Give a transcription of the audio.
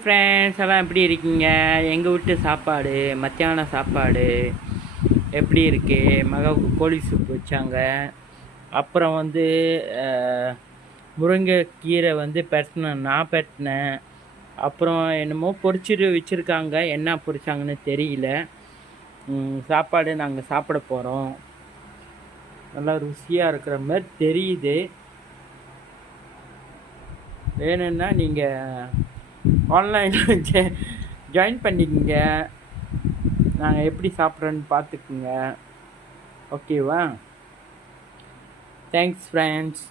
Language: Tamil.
ஃப்ரெண்ட்ஸ் எல்லாம் எப்படி இருக்கீங்க? எங்கள் வீட்டு சாப்பாடு மத்தியான சாப்பாடு எப்படி இருக்கு? கோழி சூப் வச்சாங்க. அப்புறம் வந்து முருங்கைக்கீரை வந்து நான் பெட்டினேன். அப்புறம் என்னமோ பொரிச்சிட்டு வச்சுருக்காங்க, என்ன பொரிச்சாங்கன்னு தெரியல. சாப்பாடு நாங்கள் சாப்பிட போகிறோம். நல்லா ருசியாக இருக்கிற மாதிரி தெரியுது. வேணும்னா நீங்கள் ஆன்லைனில் ஜாயின் பண்ணிக்கோங்க. நாங்கள் எப்படி சாப்பிட்றோன்னு பார்த்துக்குங்க. ஓகேவா? Thanks friends.